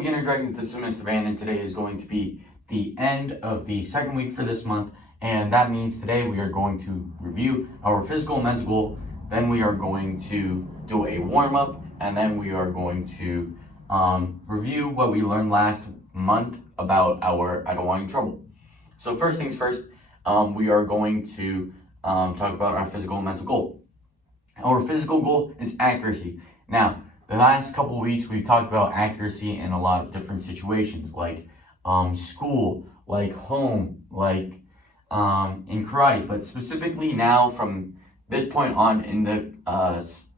Beginner Dragons, this is Mr. Van, and today is going to be the end of the second week for this month, and that means today we are going to review our physical and mental goal, then we are going to do a warm-up, and then we are going to review what we learned last month about our I Don't Want You Trouble. So first things first, we are going to talk about our physical and mental goal. Our physical goal is accuracy. Now, the last couple of weeks, we've talked about accuracy in a lot of different situations, like school, like home, like in karate. But specifically now, from this point on in the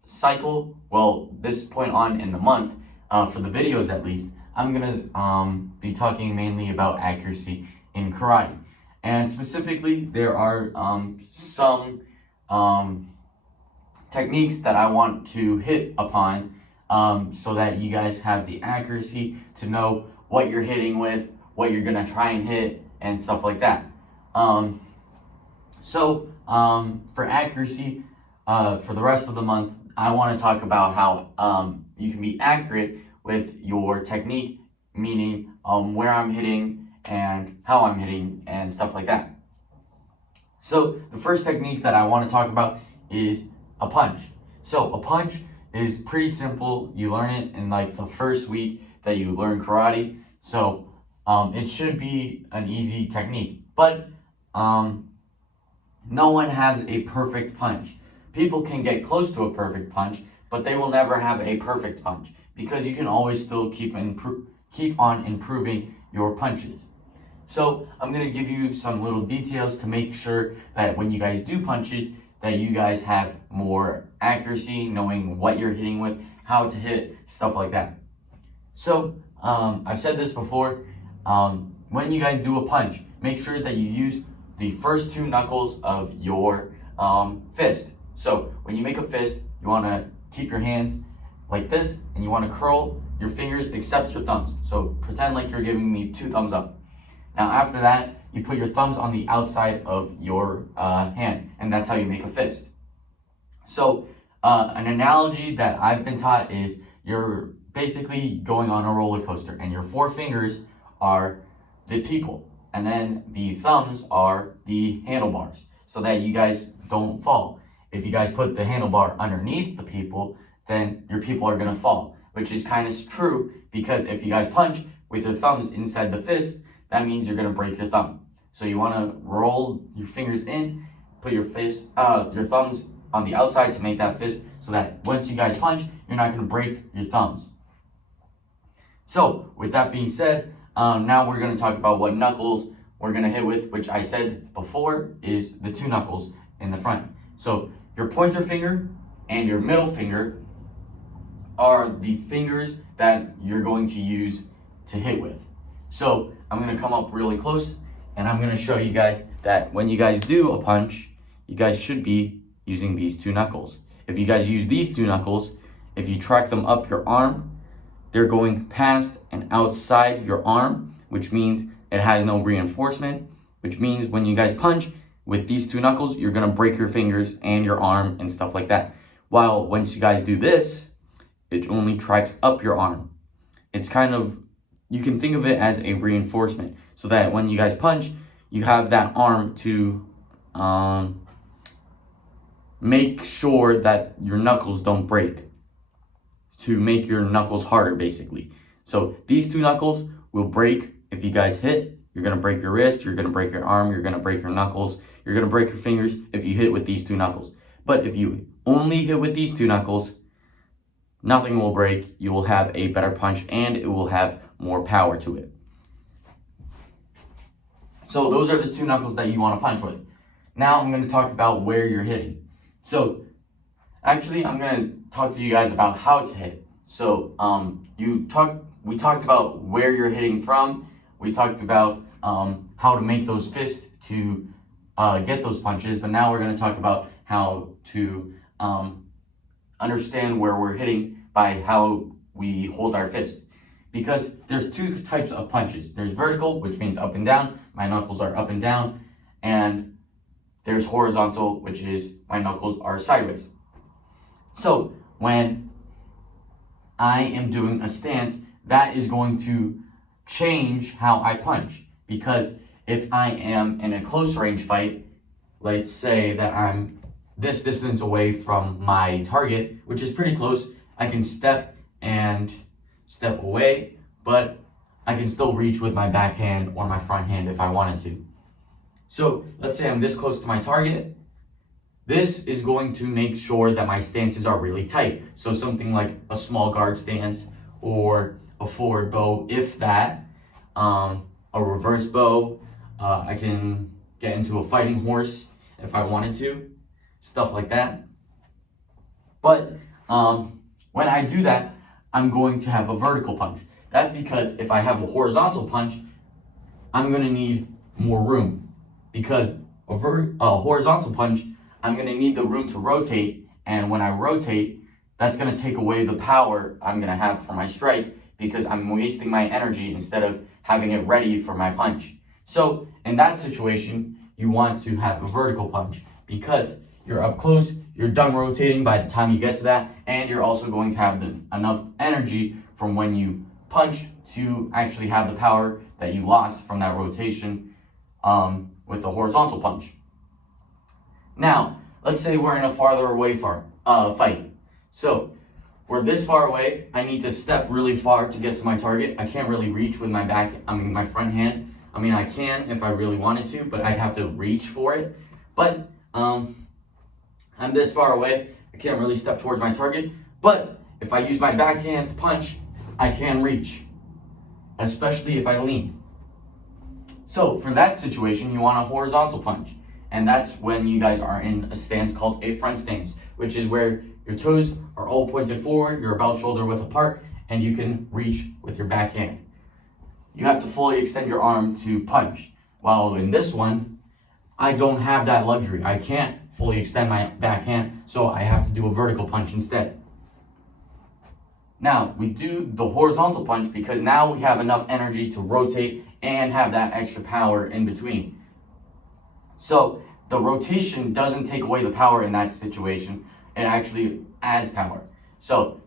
cycle, well, this point on in the month, for the videos at least, I'm going to be talking mainly about accuracy in karate. And specifically, there are some techniques that I want to hit upon so that you guys have the accuracy to know what you're hitting with, what you're gonna try and hit, and stuff like that. For accuracy, for the rest of the month, I want to talk about how you can be accurate with your technique, meaning where I'm hitting and how I'm hitting and stuff like that. So the first technique that I want to talk about is a punch. So a punch is pretty simple. You learn it in like the first week that you learn karate. So it should be an easy technique, but no one has a perfect punch. People can get close to a perfect punch, but they will never have a perfect punch because you can always still keep on improving your punches. So I'm going to give you some little details to make sure that when you guys do punches, that you guys have more accuracy, knowing what you're hitting with, how to hit, stuff like that. So I've said this before, when you guys do a punch, make sure that you use the first two knuckles of your fist. So when you make a fist, you want to keep your hands like this, and you want to curl your fingers except your thumbs. So pretend like you're giving me two thumbs up. Now after that, you put your thumbs on the outside of your hand, and that's how you make a fist. So an analogy that I've been taught is you're basically going on a roller coaster, and your four fingers are the people, and then the thumbs are the handlebars, so that you guys don't fall. If you guys put the handlebar underneath the people, then your people are gonna fall, which is kind of true, because if you guys punch with your thumbs inside the fist, that means you're gonna break your thumb. So you wanna roll your fingers in, put your thumbs on the outside to make that fist, so that once you guys punch, you're not gonna break your thumbs. So with that being said, now we're gonna talk about what knuckles we're gonna hit with, which I said before is the two knuckles in the front. So your pointer finger and your middle finger are the fingers that you're going to use to hit with. So I'm gonna come up really close, and I'm gonna show you guys that when you guys do a punch, you guys should be using these two knuckles. If you guys use these two knuckles, if you track them up your arm, they're going past and outside your arm, which means it has no reinforcement, which means when you guys punch with these two knuckles, you're gonna break your fingers and your arm and stuff like that. While once you guys do this, it only tracks up your arm. It's kind of, you can think of it as a reinforcement, so that when you guys punch, you have that arm to make sure that your knuckles don't break, to make your knuckles harder, basically. So these two knuckles will break if you guys hit. You're gonna break your wrist, you're gonna break your arm, you're gonna break your knuckles, you're gonna break your fingers if you hit with these two knuckles. But if you only hit with these two knuckles, nothing will break. You will have a better punch, and it will have more power to it. So those are the two knuckles that you want to punch with. Now I'm going to talk about where you're hitting. So actually, I'm going to talk to you guys about how to hit. So we talked about where you're hitting from. We talked about how to make those fists to get those punches. But now we're going to talk about how to understand where we're hitting by how we hold our fist. Because there's two types of punches. There's vertical, which means up and down. My knuckles are up and down. And there's horizontal, which is my knuckles are sideways. So when I am doing a stance, that is going to change how I punch. Because if I am in a close range fight, let's say that I'm this distance away from my target, which is pretty close, I can step away, but I can still reach with my backhand or my front hand if I wanted to. So let's say I'm this close to my target. This is going to make sure that my stances are really tight. So something like a small guard stance or a forward bow, if that, a reverse bow. I can get into a fighting horse if I wanted to, stuff like that. But when I do that, I'm going to have a vertical punch. That's because if I have a horizontal punch, I'm going to need more room. Because a horizontal punch, I'm going to need the room to rotate, and when I rotate, that's going to take away the power I'm going to have for my strike, because I'm wasting my energy instead of having it ready for my punch. So in that situation, you want to have a vertical punch, because you're up close, you're done rotating by the time you get to that, and you're also going to have enough energy from when you punched to actually have the power that you lost from that rotation with the horizontal punch. Now, let's say we're in a farther away fight. So we're this far away. I need to step really far to get to my target. I can't really reach with my my front hand. I can if I really wanted to, but I'd have to reach for it. But I'm this far away. I can't really step towards my target. But if I use my backhand to punch, I can reach, especially if I lean. So for that situation, you want a horizontal punch. And that's when you guys are in a stance called a front stance, which is where your toes are all pointed forward, you're about shoulder width apart, and you can reach with your backhand. You have to fully extend your arm to punch. While in this one, I don't have that luxury. I can't fully extend my backhand, so I have to do a vertical punch instead. Now, we do the horizontal punch because now we have enough energy to rotate and have that extra power in between. So the rotation doesn't take away the power in that situation. It actually adds power. So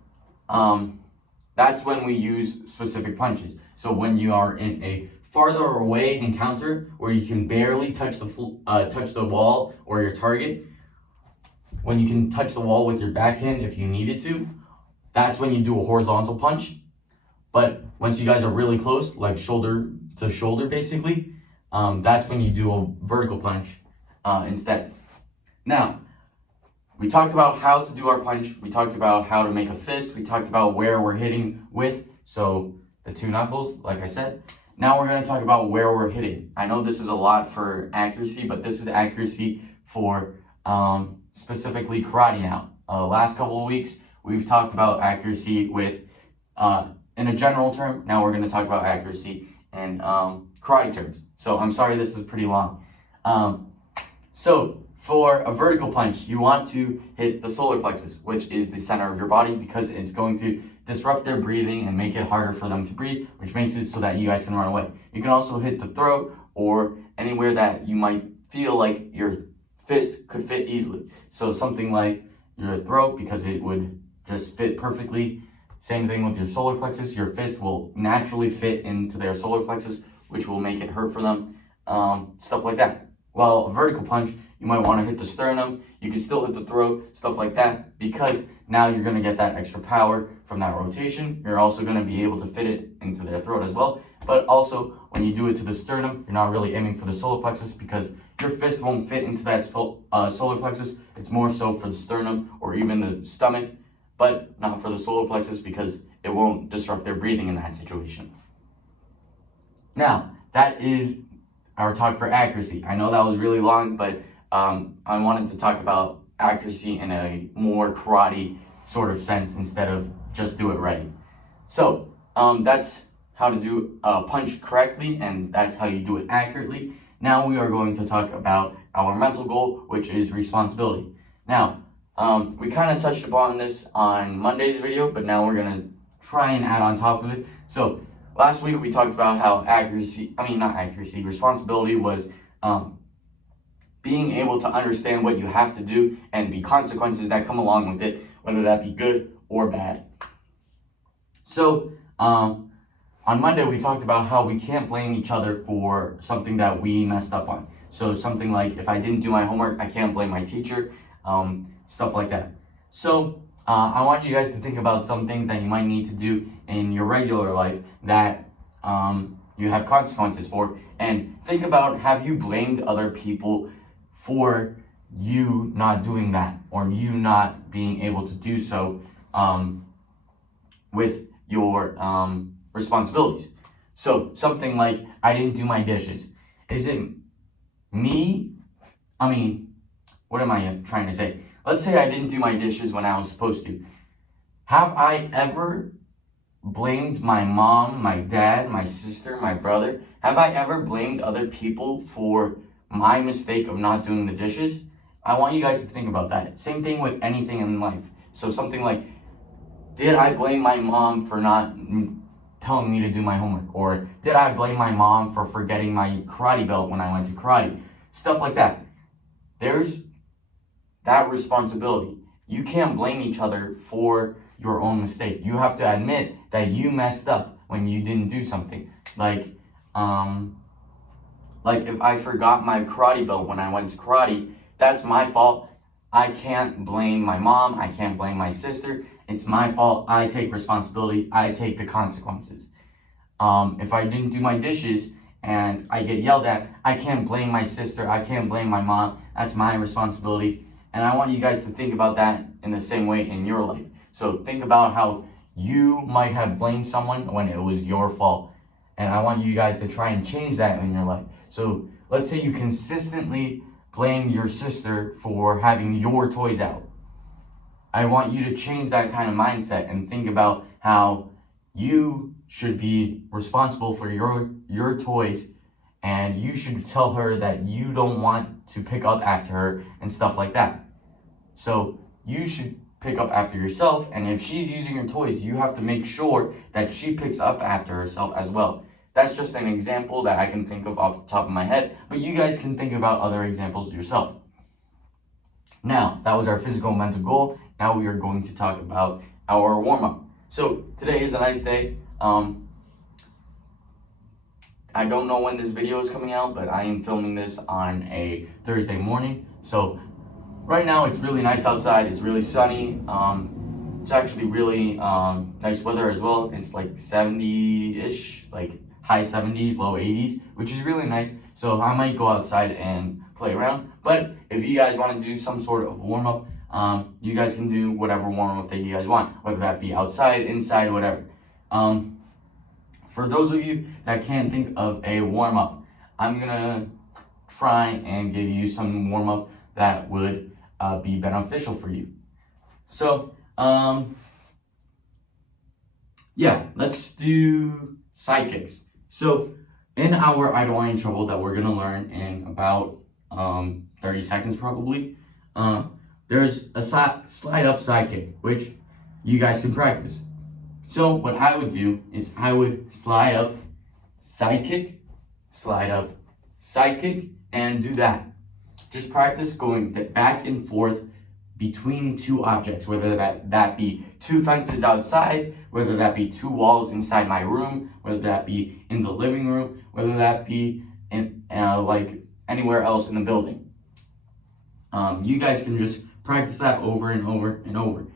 that's when we use specific punches. So when you are in a farther away encounter where you can barely touch the wall or your target, when you can touch the wall with your backhand if you needed to, that's when you do a horizontal punch. But once you guys are really close, like shoulder to shoulder basically, that's when you do a vertical punch instead. Now, we talked about how to do our punch. We talked about how to make a fist. We talked about where we're hitting with, so the two knuckles, like I said. Now we're going to talk about where we're hitting. I know this is a lot for accuracy, but this is accuracy for specifically karate now. Last couple of weeks, we've talked about accuracy with, in a general term. Now we're going to talk about accuracy in karate terms. So I'm sorry this is pretty long. So for a vertical punch, you want to hit the solar plexus, which is the center of your body, because it's going to disrupt their breathing and make it harder for them to breathe, which makes it so that you guys can run away. You can also hit the throat or anywhere that you might feel like your fist could fit easily. So something like your throat, because it would just fit perfectly. Same thing with your solar plexus. Your fist will naturally fit into their solar plexus, which will make it hurt for them. Stuff like that. While a vertical punch, you might want to hit the sternum. You can still hit the throat, stuff like that, because now you're going to get that extra power from that rotation. You're also going to be able to fit it into their throat as well. But also, when you do it to the sternum, you're not really aiming for the solar plexus, because your fist won't fit into that solar plexus. It's more so for the sternum or even the stomach, but not for the solar plexus, because it won't disrupt their breathing in that situation. Now, that is our talk for accuracy. I know that was really long, but I wanted to talk about accuracy in a more karate sort of sense instead of just do it right. So that's how to do a punch correctly, and that's how you do it accurately. Now we are going to talk about our mental goal, which is responsibility. Now, we kind of touched upon this on Monday's video, but now we're going to try and add on top of it. So last week we talked about how responsibility was being able to understand what you have to do and the consequences that come along with it, whether that be good or bad. So on Monday, we talked about how we can't blame each other for something that we messed up on. So something like, if I didn't do my homework, I can't blame my teacher, stuff like that. So I want you guys to think about some things that you might need to do in your regular life that you have consequences for, and think about, have you blamed other people for you not doing that, or you not being able to do so with your responsibilities. So something like, I didn't do my dishes. Is it me? What am I trying to say? Let's say I didn't do my dishes when I was supposed to. Have I ever blamed my mom, my dad, my sister, my brother? Have I ever blamed other people for my mistake of not doing the dishes? I want you guys to think about that. Same thing with anything in life. So something like, did I blame my mom for not telling me to do my homework? Or did I blame my mom for forgetting my karate belt when I went to karate? Stuff like that. There's that responsibility. You can't blame each other for your own mistake. You have to admit that you messed up when you didn't do something. Like if I forgot my karate belt when I went to karate, that's my fault. I can't blame my mom. I can't blame my sister. It's my fault. I take responsibility. I take the consequences. If I didn't do my dishes and I get yelled at, I can't blame my sister. I can't blame my mom. That's my responsibility. And I want you guys to think about that in the same way in your life. So think about how you might have blamed someone when it was your fault. And I want you guys to try and change that in your life. So let's say you consistently blame your sister for having your toys out. I want you to change that kind of mindset and think about how you should be responsible for your toys, and you should tell her that you don't want to pick up after her and stuff like that. So you should pick up after yourself, and if she's using your toys, you have to make sure that she picks up after herself as well. That's just an example that I can think of off the top of my head, but you guys can think about other examples yourself. Now, that was our physical and mental goal. Now we are going to talk about our warm-up. So today is a nice day. I don't know when this video is coming out, but I am filming this on a Thursday morning. So right now it's really nice outside. It's really sunny. It's actually really nice weather as well. It's like 70-ish, like high 70s, low 80s, which is really nice. So I might go outside and play around. But if you guys want to do some sort of warm-up, you guys can do whatever warm-up that you guys want, whether that be outside, inside, whatever. For those of you that can't think of a warm-up, I'm gonna try and give you some warm-up that would be beneficial for you. So yeah, let's do side kicks. So in our I don't want any trouble that we're gonna learn in about 30 seconds probably, there's a slide up side kick, which you guys can practice. So what I would do is I would slide up, side kick, slide up, side kick, and do that. Just practice going back and forth between two objects, whether that be two fences outside, whether that be two walls inside my room, whether that be in the living room, whether that be in like anywhere else in the building. You guys can just practice that over and over and over.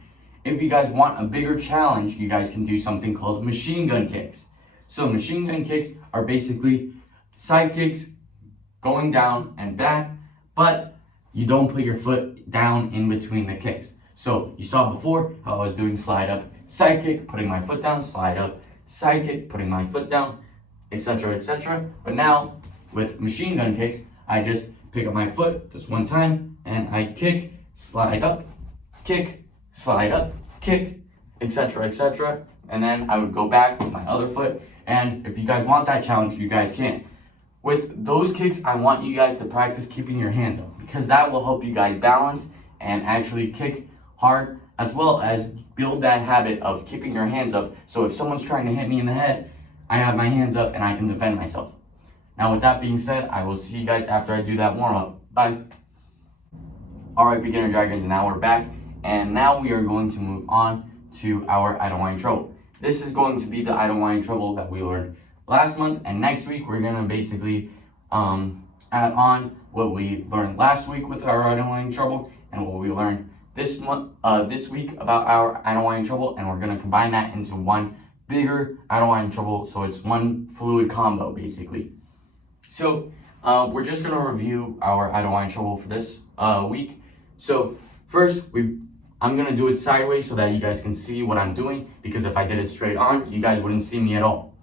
If you guys want a bigger challenge, you guys can do something called machine gun kicks. So machine gun kicks are basically side kicks going down and back, but you don't put your foot down in between the kicks. So you saw before how I was doing slide up, side kick, putting my foot down, slide up, side kick, putting my foot down, etc., etc. But now with machine gun kicks, I just pick up my foot just one time and I kick, slide up, kick, slide up, kick, etc., etc. And then I would go back with my other foot. And if you guys want that challenge, you guys can. With those kicks, I want you guys to practice keeping your hands up, because that will help you guys balance and actually kick hard, as well as build that habit of keeping your hands up. So if someone's trying to hit me in the head, I have my hands up and I can defend myself. Now with that being said, I will see you guys after I do that warm-up. Bye. Alright, beginner dragons, now we're back. And now we are going to move on to our I don't want any trouble. this is going to be the I don't want any trouble that we learned last month, and next week we're gonna basically add on what we learned last week with our I don't want any trouble and what we learned this week about our I don't want any trouble, and we're gonna combine that into one bigger I don't want any trouble, so it's one fluid combo basically. So we're just gonna review our I don't want any trouble for this week. So first I'm gonna do it sideways so that you guys can see what I'm doing, because if I did it straight on, you guys wouldn't see me at all.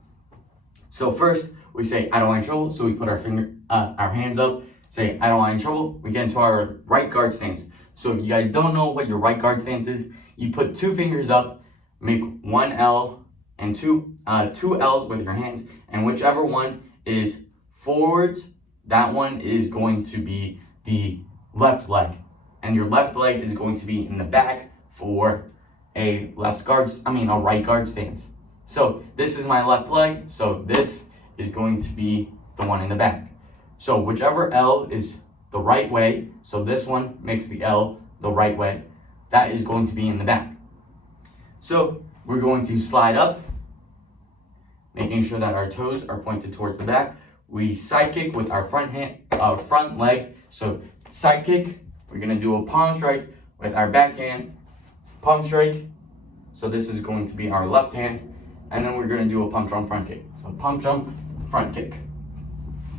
So first we say I don't want any trouble, so we put our hands up, say I don't want any trouble, we get into our right guard stance. So if you guys don't know what your right guard stance is, you put 2 fingers up, make 1 L and 2 L's with your hands, and whichever one is forwards, that one is going to be the left leg, and your left leg is going to be in the back for a right guard stance. So this is my left leg, so this is going to be the one in the back. So whichever L is the right way, so this one makes the L the right way, that is going to be in the back. So we're going to slide up, making sure that our toes are pointed towards the back. We side kick with our front leg. So side kick, we're gonna do a palm strike with our back hand, palm strike. So this is going to be our left hand, and then we're gonna do a pump jump front kick. So pump jump front kick,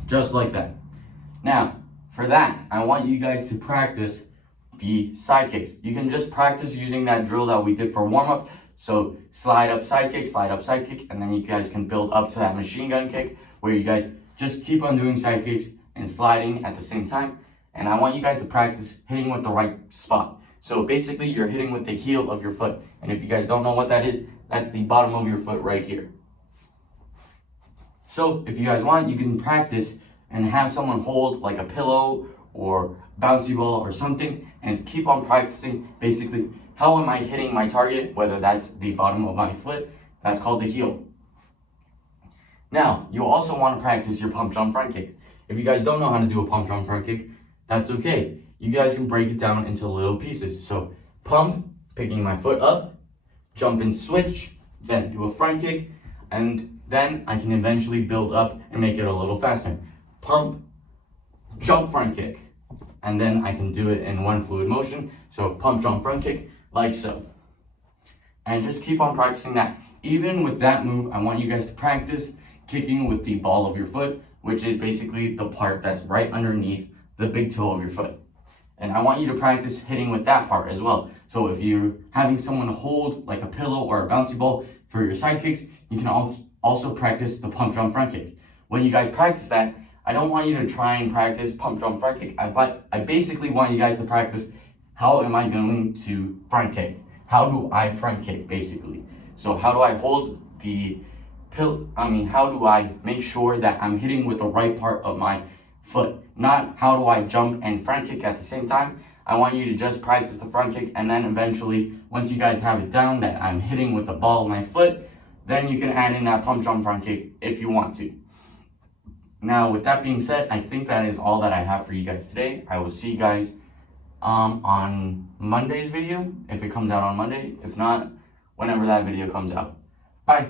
just like that. Now, for that, I want you guys to practice the side kicks. You can just practice using that drill that we did for warm up. So slide up, side kick, and then you guys can build up to that machine gun kick where you guys just keep on doing side kicks and sliding at the same time. And I want you guys to practice hitting with the right spot. So basically you're hitting with the heel of your foot. And if you guys don't know what that is, that's the bottom of your foot right here. So if you guys want, you can practice and have someone hold like a pillow or bouncy ball or something, and keep on practicing basically how am I hitting my target, whether that's the bottom of my foot, that's called the heel. Now, you also want to practice your pump jump front kick. If you guys don't know how to do a pump jump front kick, that's okay. You guys can break it down into little pieces. So pump, picking my foot up, jump and switch, then do a front kick, and then I can eventually build up and make it a little faster. Pump, jump front kick, and then I can do it in one fluid motion. So pump, jump, front kick, like so. And just keep on practicing that. Even with that move, I want you guys to practice kicking with the ball of your foot, which is basically the part that's right underneath the big toe of your foot. And I want you to practice hitting with that part as well. So if you're having someone hold like a pillow or a bouncy ball for your side kicks, you can also practice the pump, jump, front kick. When you guys practice that, I don't want you to try and practice pump, jump, front kick. I basically want you guys to practice how am I going to front kick? How do I front kick, basically? So how do I hold the how do I make sure that I'm hitting with the right part of my foot? Not how do I jump and front kick at the same time. I want you to just practice the front kick, and then eventually, once you guys have it down that I'm hitting with the ball of my foot, then you can add in that pump, jump, front kick if you want to. Now, with that being said, I think that is all that I have for you guys today. I will see you guys on Monday's video, if it comes out on Monday. If not, whenever that video comes out. Bye.